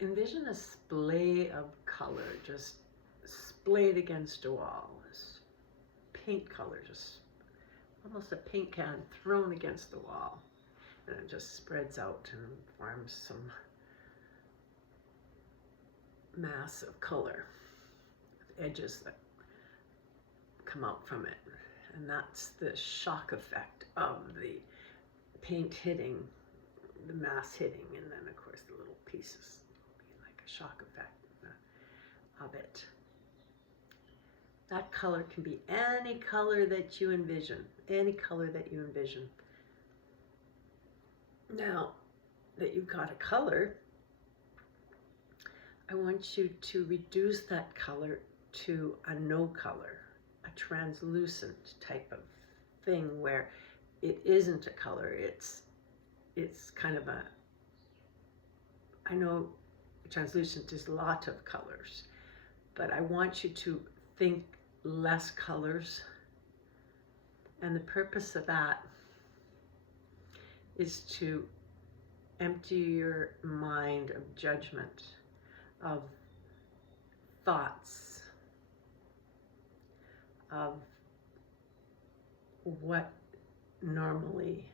envision a splay of color just splayed against a wall. This paint color, just almost a paint can thrown against the wall. And it just spreads out and forms some mass of color with edges that come out from it. And that's the shock effect of the paint hitting, the mass hitting, and then of course the little pieces will be like a shock effect of it. That color can be any color that you envision, any color that you envision. Now that you've got a color, I want you to reduce that color to a no color, a translucent type of thing where it isn't a color, it's kind of a, I know translucent is a lot of colors, but I want you to think less colors. And the purpose of that is to empty your mind of judgment, of thoughts, of what normally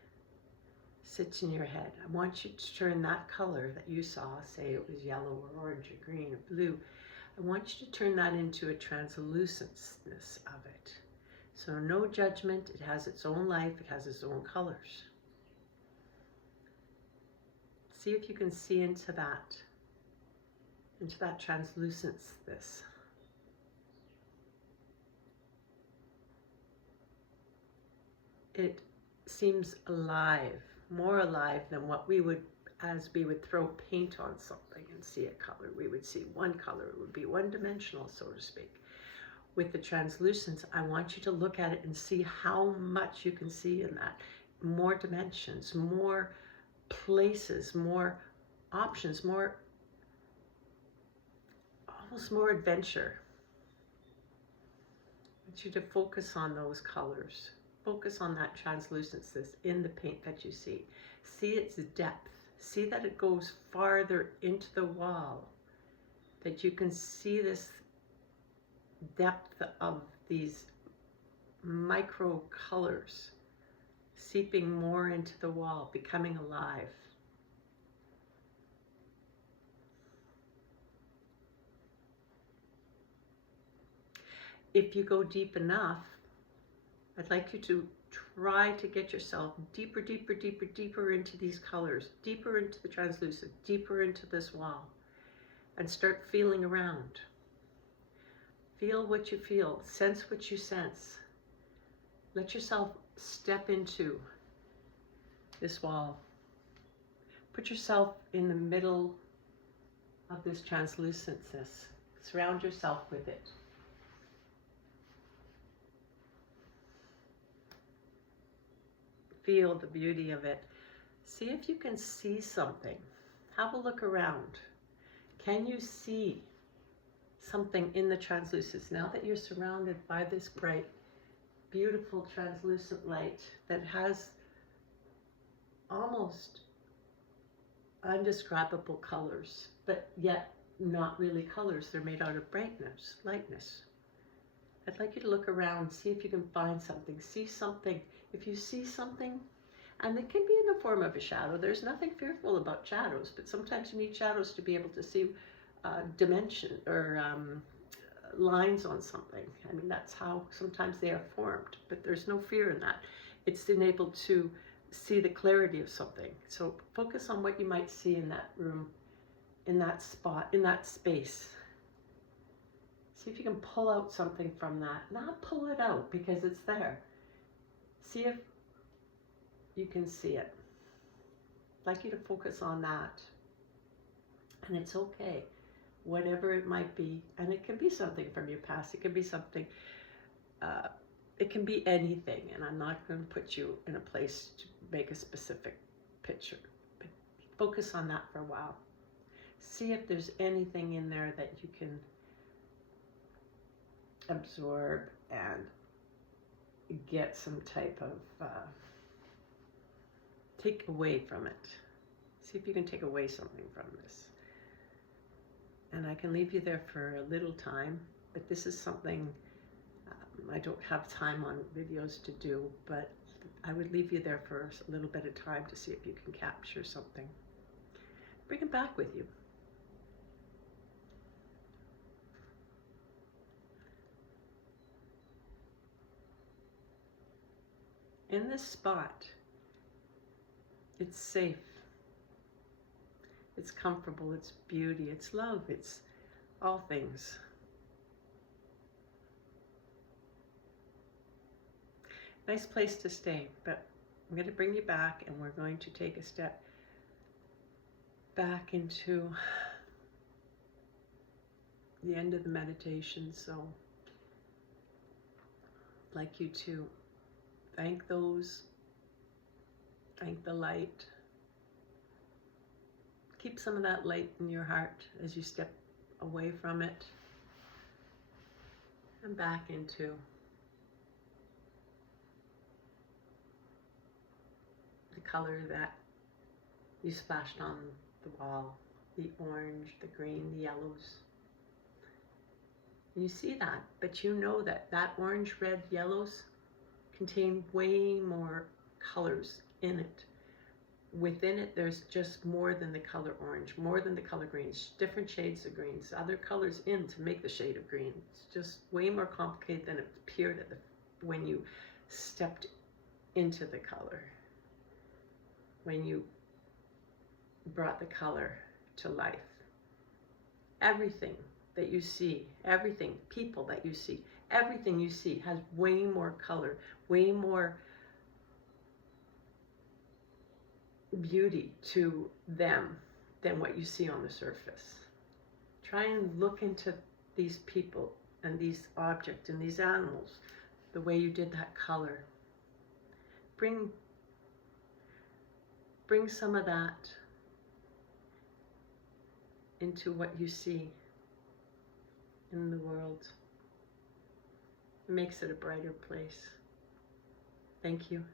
sits in your head. I want you to turn that color that you saw, say it was yellow or orange or green or blue, I want you to turn that into a translucentness of it. So no judgment, it has its own life, it has its own colors. See if you can see into that translucentness. It seems alive, more alive than what we would, as we would throw paint on something and see a color. We would see one color, it would be one-dimensional, so to speak. With the translucence, I want you to look at it and see how much you can see in that. More dimensions, more places, more options, more, almost more adventure. I want you to focus on those colors. Focus on that translucence in the paint that you see. See its depth. See that it goes farther into the wall. That you can see this depth of these micro colors seeping more into the wall, becoming alive. If you go deep enough, I'd like you to try to get yourself deeper, deeper, deeper, deeper into these colors, deeper into the translucent, deeper into this wall, and start feeling around. Feel what you feel, sense what you sense. Let yourself step into this wall. Put yourself in the middle of this translucentness. Surround yourself with it. Feel the beauty of it. See if you can see something. Have a look around. Can you see something in the translucence? Now that you're surrounded by this bright, beautiful translucent light that has almost undescribable colors, but yet not really colors. They're made out of brightness, lightness. I'd like you to look around, see if you can find something. See something. If you see something, and it can be in the form of a shadow. There's nothing fearful about shadows, but sometimes you need shadows to be able to see dimension or lines on something. I mean, that's how sometimes they are formed, but there's no fear in that. It's enabled to see the clarity of something. So focus on what you might see in that room, in that spot, in that space. See if you can pull out something from that. Not pull it out because it's there. See if you can see it. I'd like you to focus on that. And it's okay, whatever it might be. And it can be something from your past. It can be something, it can be anything. And I'm not going to put you in a place to make a specific picture. But focus on that for a while. See if there's anything in there that you can absorb and get some type of take away from it. See if you can take away something from this. I can leave you there for a little time, but this is something I don't have time on videos to do, but I would leave you there for a little bit of time to see if you can capture something. Bring it back with you. In this spot, it's safe, it's comfortable, it's beauty, it's love, it's all things. Nice place to stay, but I'm going to bring you back and we're going to take a step back into the end of the meditation. So I'd like you to thank the light. Keep some of that light in your heart as you step away from it and back into the color that you splashed on the wall, the orange, the green, the yellows. And you see that, but you know that orange, red, yellows contain way more colors in it. Within it, there's just more than the color orange, more than the color greens, different shades of greens, other colors in to make the shade of green. It's just way more complicated than it appeared when you stepped into the color, when you brought the color to life. Everything that you see, everything, people that you see, everything you see has way more color, way more beauty to them than what you see on the surface. Try and look into these people and these objects and these animals the way you did that color. Bring some of that into what you see in the world. It makes it a brighter place. Thank you.